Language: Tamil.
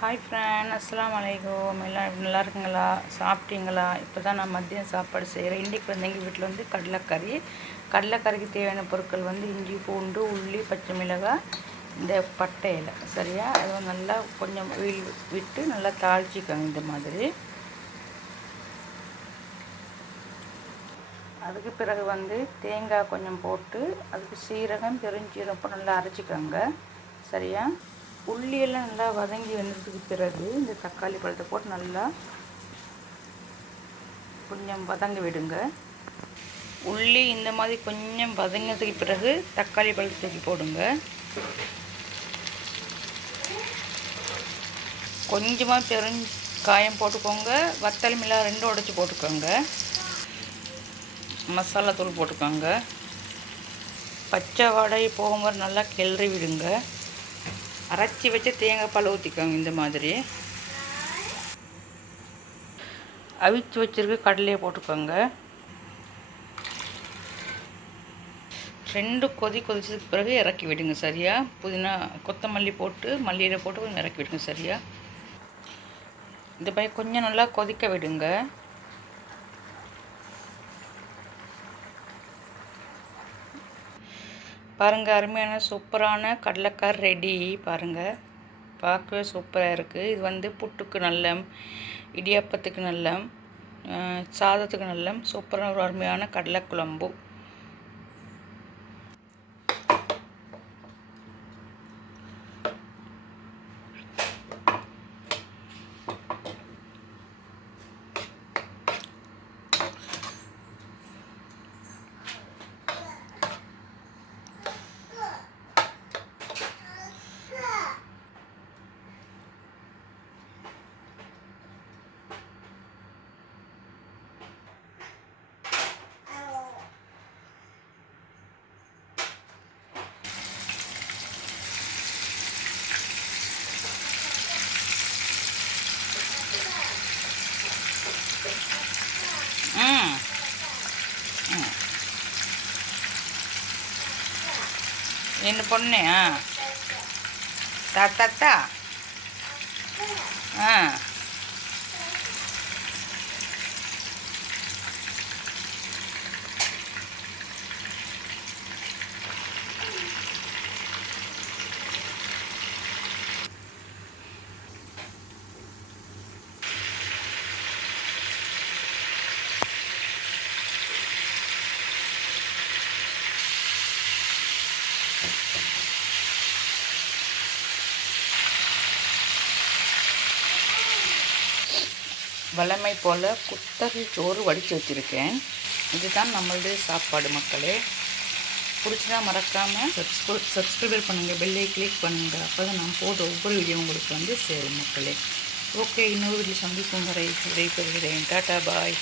ஹாய் ஃப்ரெண்ட் அஸ்லாம் வலைக்கம் எல்லாம் நல்லா இருக்குங்களா? சாப்பிட்டீங்களா? இப்போ தான் நான் மதியம் சாப்பாடு செய்கிறேன் இன்றைக்கி வந்து எங்கள் வீட்டில் வந்து கடலைக்கறி. கடலைக்கறிக்கு தேவையான பொருட்கள் வந்து இஞ்சி பூண்டு உள்ளி பச்சை மிளகாய் இந்த பட்டை இலை. சரியா? அது நல்லா கொஞ்சம் வீல் விட்டு நல்லா தாளிச்சிக்கோங்க இந்த மாதிரி. அதுக்கு பிறகு வந்து தேங்காய் கொஞ்சம் போட்டு அதுக்கு சீரகம் பெருஞ்சீரகம் நல்லா அரைச்சிக்கோங்க. சரியா? உள்ளியெல்லாம் நல்லா வதங்கி வந்ததுக்கு பிறகு இந்த தக்காளி பழத்தை போட்டு நல்லா கொஞ்சம் வதங்க விடுங்க. உள்ளி இந்த மாதிரி கொஞ்சம் வதங்கினதுக்கு பிறகு தக்காளி பழத்தை தூக்கி போடுங்க. கொஞ்சமாக பெருங்காயம் போட்டுக்கோங்க. வத்தல் மிளகா ரெண்டும் உடச்சி போட்டுக்கோங்க. மசாலா தூள் போட்டுக்கோங்க. பச்சை வாடகை போகும்போது நல்லா கிளறி விடுங்க. அரைச்சி வச்சு தேங்காய் பால் ஊற்றிக்கோங்க இந்த மாதிரி. அவிச்சு வச்சுருக்க கடலையை போட்டுக்கோங்க. ரெண்டு கொதி கொதிச்சதுக்கு பிறகு இறக்கி விடுங்க சரியா? புதினா கொத்தமல்லி போட்டு மல்லியில் போட்டு கொஞ்சம் இறக்கி விடுங்க சரியா? இந்த மாதிரி கொஞ்சம் நல்லா கொதிக்க விடுங்க. பாருங்கள் அருமையான சூப்பரான கடலைக்கார் ரெடி பாருங்கள் பார்க்கவே சூப்பராக இருக்குது இது வந்து புட்டுக்கு நல்ல இடியாப்பத்துக்கு நல்ல சாதத்துக்கு நல்ல சூப்பரான ஒரு அருமையான கடலை குழம்பு என்ன பொண்ணு ஆ தாத்தா ஆ வளமை போல் குத்தகை சோறு வடித்து வச்சுருக்கேன். இதுதான் நம்மளுடைய சாப்பாடு மக்களே. பிடிச்சதா மறக்காமல் சப்ஸ்கிரை சப்ஸ்கிரைபர் பண்ணுங்கள் பெல்லை கிளிக் பண்ணுங்கள் அப்போ தான் நான் போடுற ஒவ்வொரு வீடியோ உங்களுக்கு வந்து சேரும் மக்களே. ஓகே இன்னொரு வீட்டில் சந்திக்கும் வரை விடைபெறுகிறேன். Tata bye.